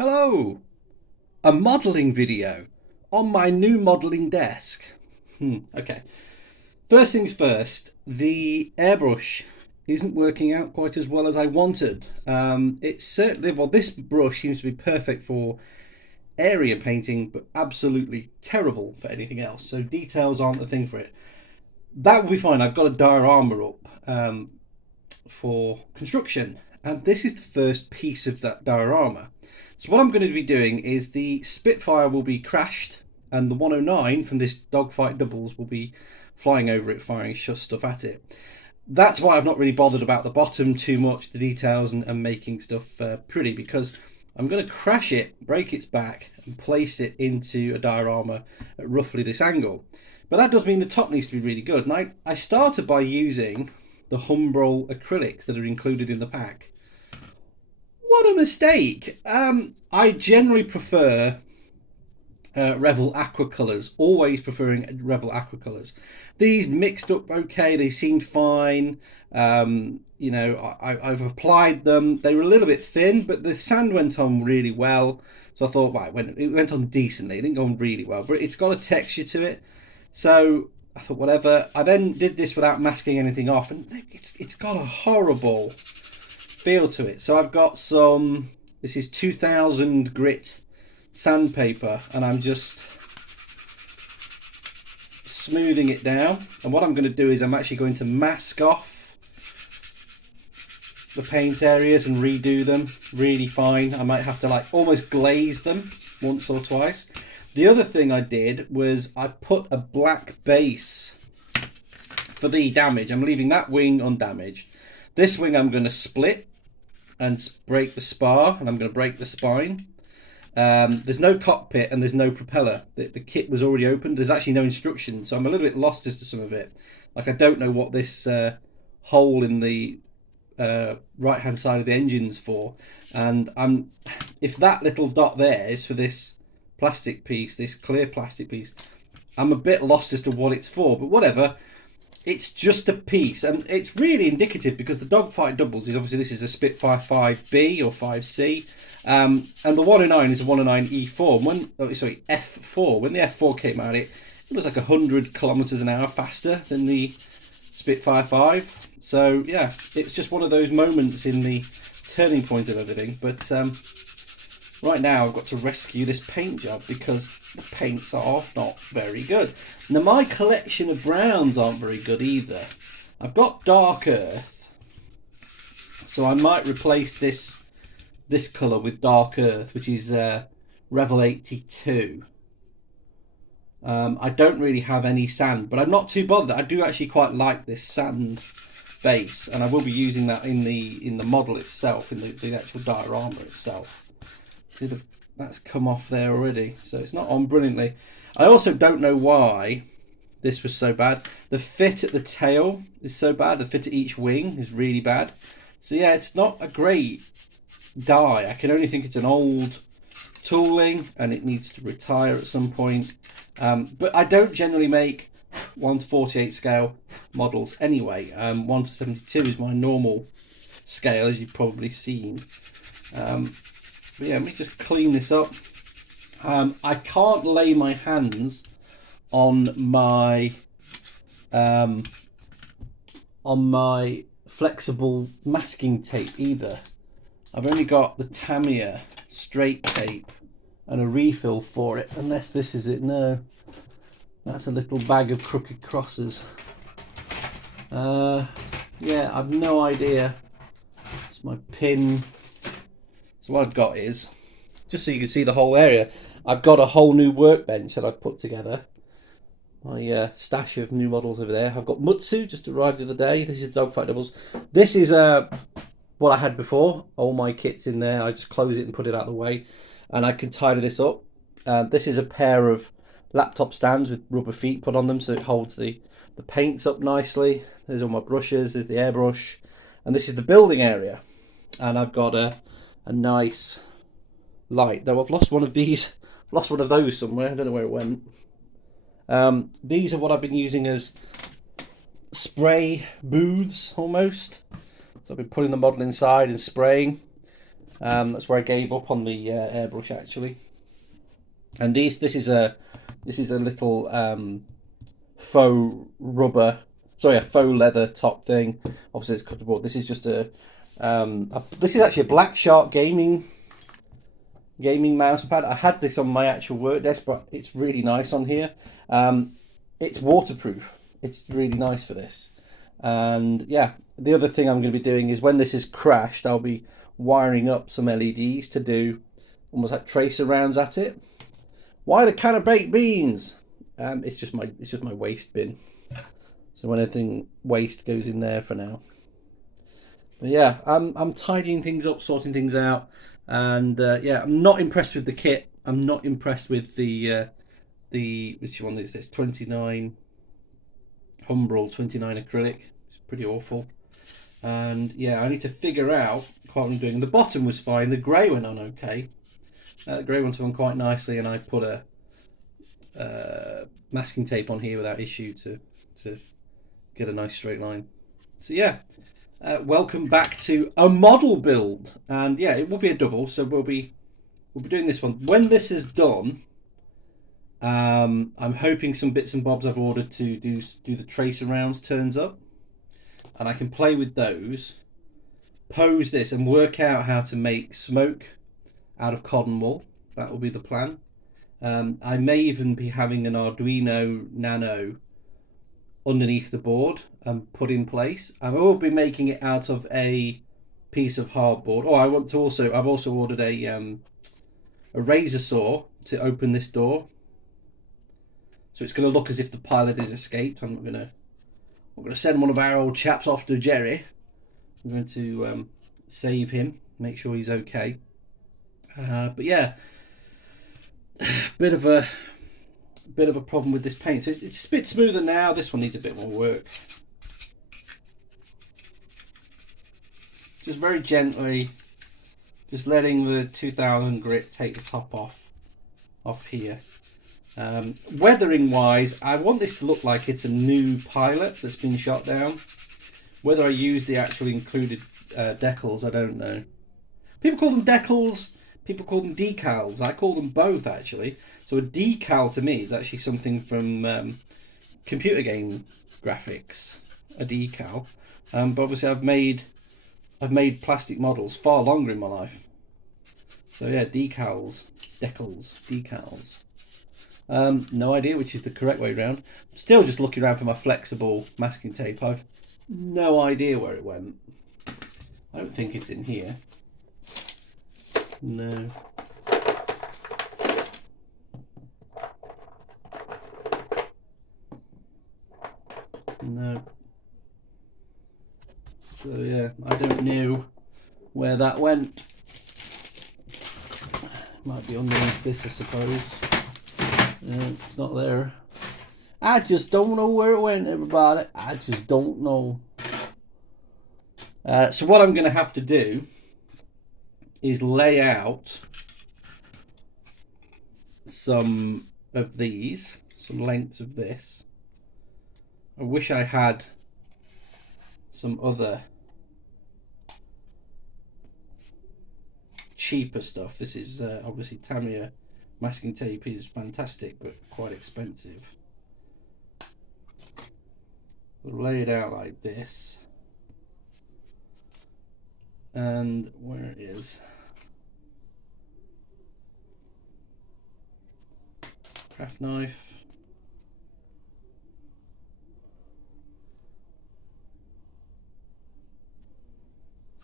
Hello! A modelling video on my new modelling desk. Okay. First things first, the airbrush isn't working out quite as well as I wanted. It's certainly, well, this brush seems to be perfect for area painting, but absolutely terrible for anything else. So details aren't the thing for it. That will be fine. I've got a diorama up for construction, and this is the first piece of that diorama. So what I'm going to be doing is the Spitfire will be crashed and the 109 from this dogfight doubles will be flying over it, firing stuff at it. That's why I've not really bothered about the bottom too much, the details and making stuff pretty, because I'm going to crash it, break its back and place it into a diorama at roughly this angle. But that does mean the top needs to be really good. And I started by using the Humbrol acrylics that are included in the pack. What a mistake! I generally prefer Revell aqua colours, always preferring Revell aqua colours. These mixed up okay, they seemed fine. You know, I've applied them. They were a little bit thin, but the sand went on really well. So I thought, right, it went on decently. It didn't go on really well, but it's got a texture to it. So I thought, whatever. I then did this without masking anything off, and it's got a horrible feel to it. So I've got some, this is 2000 grit sandpaper, and I'm just smoothing it down. And what I'm going to do is I'm actually going to mask off the paint areas and redo them really fine. I might have to like almost glaze them once or twice. The other thing I did was I put a black base for the damage. I'm leaving that wing undamaged. This wing I'm going to split and break the spar, and I'm going to break the spine. There's no cockpit and there's no propeller. The kit was already opened. There's actually no instructions, so I'm a little bit lost as to some of it. Like, I don't know what this hole in the right hand side of the engine's for, and if that little dot there is for this plastic piece, this clear plastic piece, I'm a bit lost as to what it's for, but whatever. It's just a piece, and it's really indicative because the dogfight doubles is obviously, this is a Spitfire 5B or 5C, and the 109 is a 109 E4. F4. When the F4 came out, it was like 100 kilometers an hour faster than the Spitfire 5. So yeah, it's just one of those moments in the turning point of everything. But right now I've got to rescue this paint job because the paints are not very good. Now my collection of browns aren't very good either. I've got dark earth, so I might replace this colour with dark earth, which is Revell 82. I don't really have any sand, but I'm not too bothered. I do actually quite like this sand base, and I will be using that in the model itself, in the actual diorama itself. See, that's come off there already, so it's not on brilliantly. I also don't know why this was so bad. The fit at the tail is so bad. The fit at each wing is really bad. So yeah, it's not a great die. I can only think it's an old tooling and it needs to retire at some point. But I don't generally make 1:48 scale models anyway. 1:72 is my normal scale, as you've probably seen. But yeah, let me just clean this up. I can't lay my hands on my flexible masking tape either. I've only got the Tamiya straight tape and a refill for it, unless this is it. No, that's a little bag of crooked crosses. Yeah, I've no idea. It's my pin. So what I've got is, just so you can see the whole area, I've got a whole new workbench that I've put together. My stash of new models over there. I've got Mutsu, just arrived the other day. This is Dogfight Doubles. This is what I had before. All my kits in there. I just close it and put it out of the way, and I can tidy this up. This is a pair of laptop stands with rubber feet put on them, so it holds the paints up nicely. There's all my brushes. There's the airbrush, and this is the building area. And I've got a nice light, though I've lost one of these. Lost one of those somewhere. I don't know where it went. These are what I've been using as spray booths almost. So I've been putting the model inside and spraying. That's where I gave up on the airbrush actually. And this is a little faux rubber, sorry, a faux leather top thing. Obviously it's cuttable. This is just this is actually a Black Shark gaming mouse pad. I had this on my actual work desk, but it's really nice on here. It's waterproof. It's really nice for this. And yeah, the other thing I'm going to be doing is when this is crashed, I'll be wiring up some LEDs to do almost like tracer rounds at it. Why the can of baked beans? It's just my waste bin. So when anything waste goes in there for now. But yeah, I'm tidying things up, sorting things out, and yeah, I'm not impressed with the kit. I'm not impressed with the which one is this? 29 Humbrol 29 acrylic. It's pretty awful. And yeah, I need to figure out what I'm doing. The bottom was fine. The grey went on okay. The grey went on quite nicely, and I put a masking tape on here without issue to get a nice straight line. So yeah, welcome back to a model build, and yeah, it will be a double. So we'll be doing this one when this is done. I'm hoping some bits and bobs I've ordered to do the tracer rounds turns up, and I can play with those, pose this, and work out how to make smoke out of cotton wool. That will be the plan. I may even be having an Arduino Nano underneath the board and put in place. I will be making it out of a piece of hardboard. Oh, I've also ordered a razor saw to open this door. So it's going to look as if the pilot has escaped. I'm going to send one of our old chaps off to Jerry. I'm going to save him, make sure he's okay. But yeah, bit of a problem with this paint. So it's a bit smoother now. This one needs a bit more work. Just very gently, just letting the 2000 grit take the top off here. Weathering wise, I want this to look like it's a new pilot that's been shot down. Whether I use the actual included decals, I don't know. People call them decals, people call them decals. I call them both actually. So a decal to me is actually something from computer game graphics. A decal, but obviously I've made plastic models far longer in my life. So yeah, decals, decals. No idea which is the correct way around. I'm still just looking around for my flexible masking tape. I've no idea where it went. I don't think it's in here. No. No. So yeah, I don't know where that went. Might be underneath this, I suppose. No, it's not there. I just don't know where it went, everybody. I just don't know. So what I'm going to have to do is lay out some of these, some lengths of this. I wish I had some other cheaper stuff. This is obviously Tamiya masking tape is fantastic but quite expensive. We'll lay it out like this, and where it is, craft knife,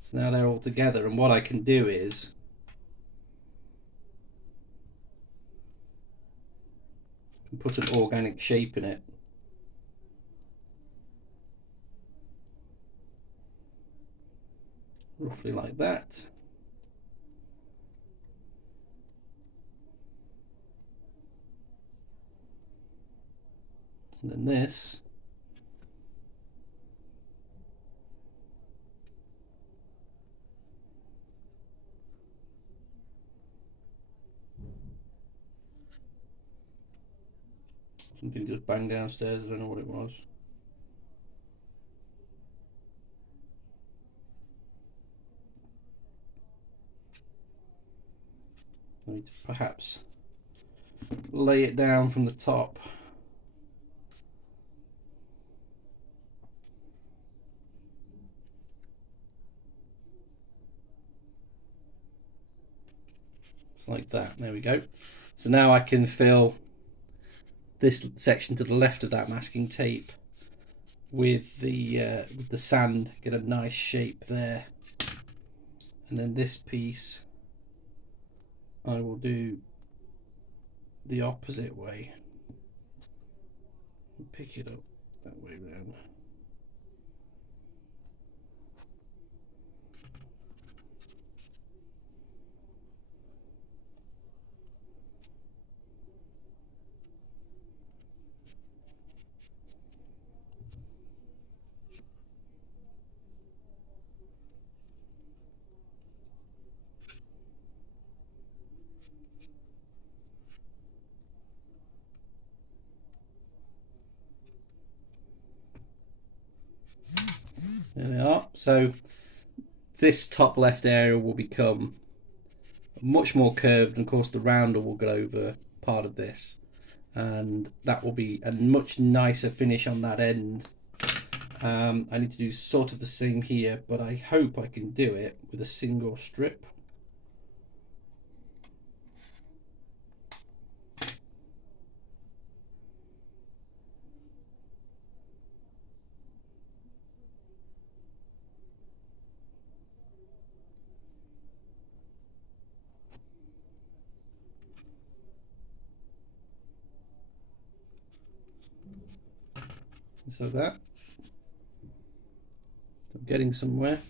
so now they're all together, and what I can do is put an organic shape in it. Roughly like that. And then this. Something just banged downstairs, I don't know what it was. I need to perhaps lay it down from the top. It's like that. There we go. So now I can fill this section to the left of that masking tape with the sand, get a nice shape there. And then this piece I will do the opposite way. Pick it up that way round. There they are. So this top left area will become much more curved, and of course the rounder will go over part of this, and that will be a much nicer finish on that end. I need to do sort of the same here, but I hope I can do it with a single strip. So that I'm getting somewhere.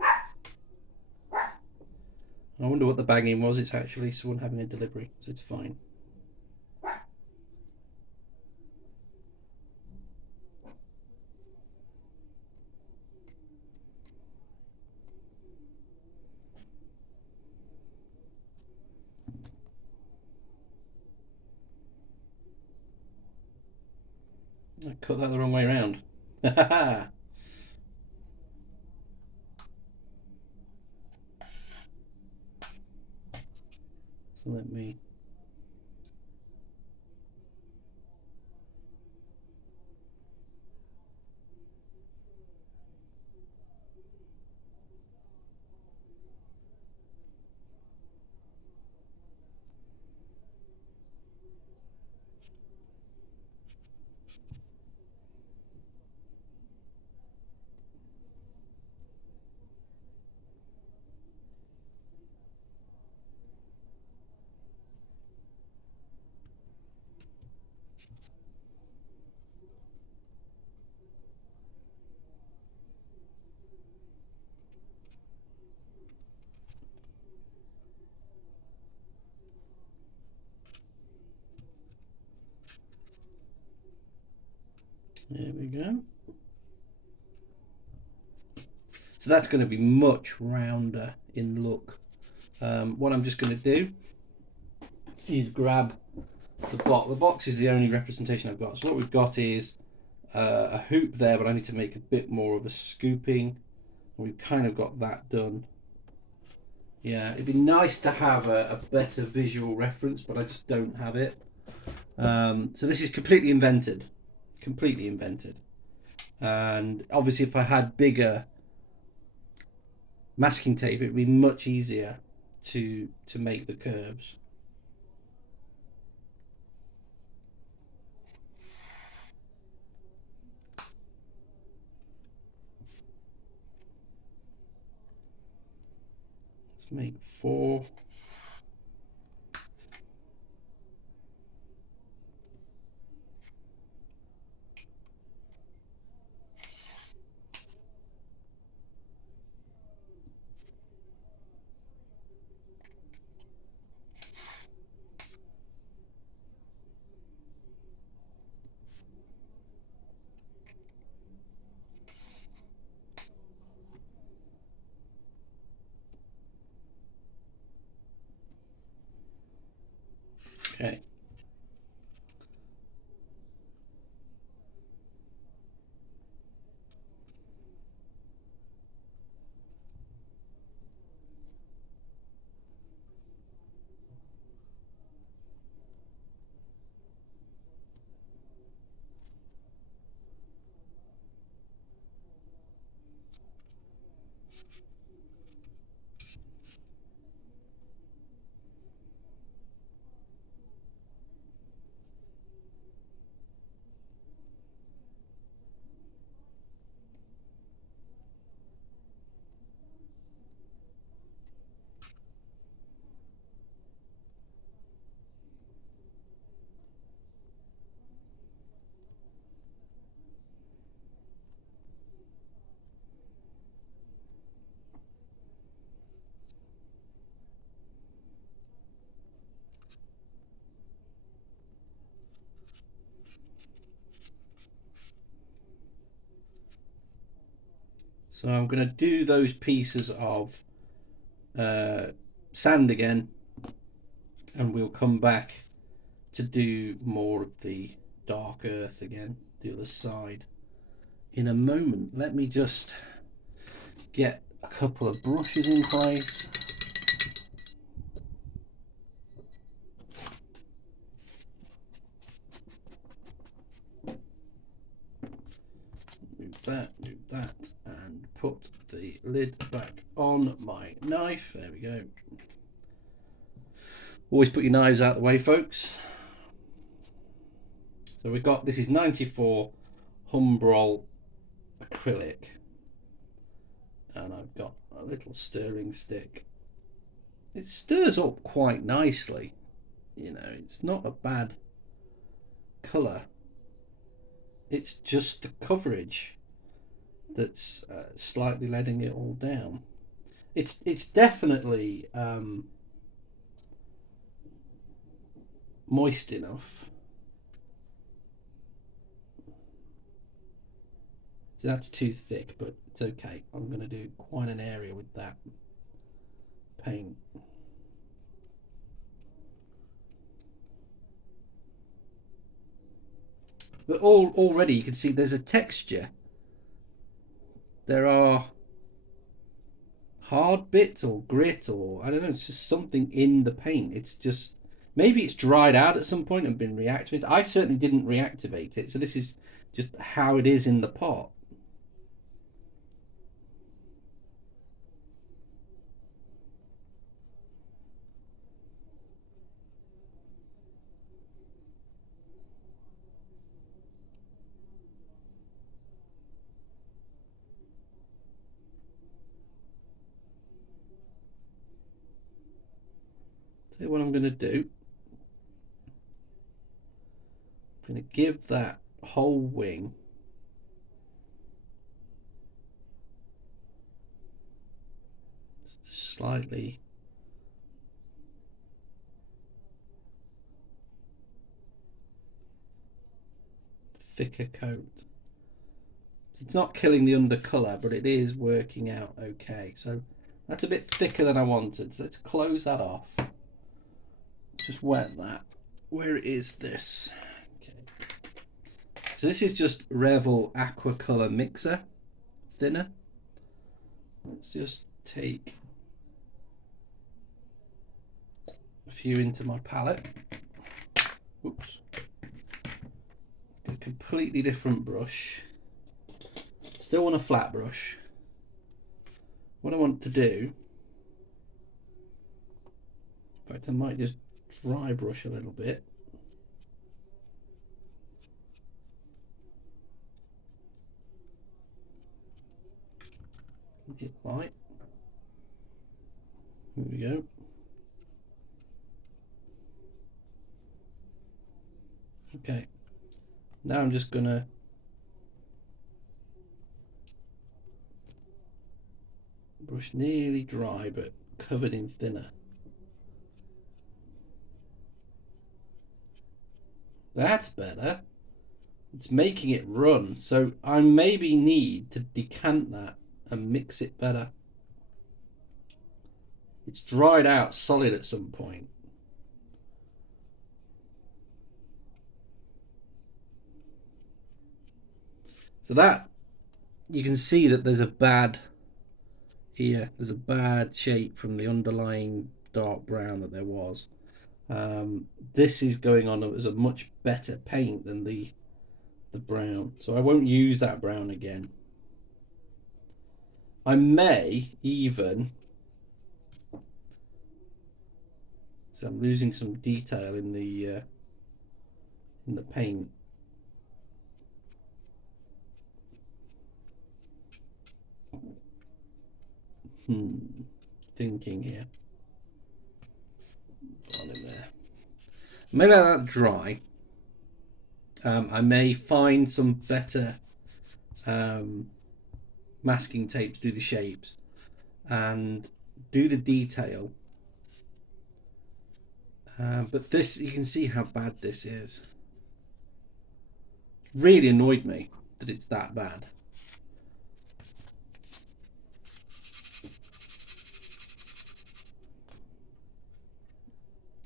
I wonder what the banging was. It's actually someone having a delivery, so it's fine. I cut that the wrong way around. So let me. There we go. So that's going to be much rounder in look. What I'm just going to do is grab the box. The box is the only representation I've got. So what we've got is a hoop there, but I need to make a bit more of a scooping. We've kind of got that done. Yeah, it'd be nice to have a better visual reference, but I just don't have it. So this is completely invented. Completely invented. And obviously if I had bigger masking tape, it'd be much easier to make the curves. Let's make 4. Okay. So I'm going to do those pieces of sand again, and we'll come back to do more of the dark earth again, the other side, in a moment. Let me just get a couple of brushes in place. Move that, and put the lid back on my knife. There we go. Always put your knives out of the way, folks. So we've got, this is 94 Humbrol acrylic, and I've got a little stirring stick. It stirs up quite nicely, you know, it's not a bad colour. It's just the coverage that's slightly letting it all down. It's definitely moist enough. So that's too thick, but it's okay. I'm going to do quite an area with that paint. But already you can see there's a texture. There are hard bits or grit, or I don't know, it's just something in the paint. It's just, maybe it's dried out at some point and been reactivated. I certainly didn't reactivate it, so this is just how it is in the pot. So what I'm going to do, I'm going to give that whole wing slightly thicker coat. It's not killing the undercolour, but it is working out okay. So that's a bit thicker than I wanted. So let's close that off. Just wet that. Where is this? Okay. So this is just Revel Aqua Colour Mixer thinner. Let's just take a few into my palette. Oops. A completely different brush. Still want a flat brush. What I want to do, in fact I might just dry brush a little bit. Get light. Here we go. Okay. Now I'm just gonna brush nearly dry but covered in thinner. That's better. It's making it run, so I maybe need to decant that and mix it better. It's dried out solid at some point. So that, you can see that there's a bad, here, there's a bad shape from the underlying dark brown that there was. This is going on as a much better paint than the brown, so I won't use that brown again. I may even, so I'm losing some detail in the paint. Thinking here. On in there. Maybe let that dry. I may find some better masking tape to do the shapes and do the detail. But this, you can see how bad this is. Really annoyed me that it's that bad.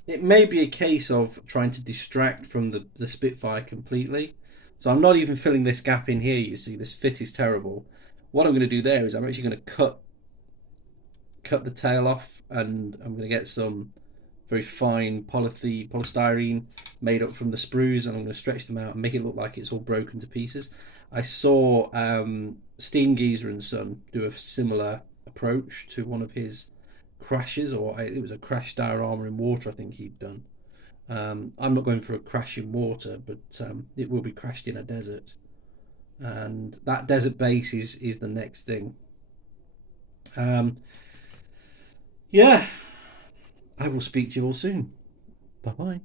it may be a case of trying to distract from the Spitfire completely. So I'm not even filling this gap in here, you see. This fit is terrible. What I'm going to do there is I'm actually going to cut the tail off, and I'm going to get some very fine polystyrene made up from the sprues, and I'm going to stretch them out and make it look like it's all broken to pieces. I saw Steam Geezer and Son do a similar approach to one of his crashes, or it was a crash diorama in water I think he'd done. I'm not going for a crash in water, but it will be crashed in a desert, and that desert base is the next thing. Yeah, I will speak to you all soon. Bye bye.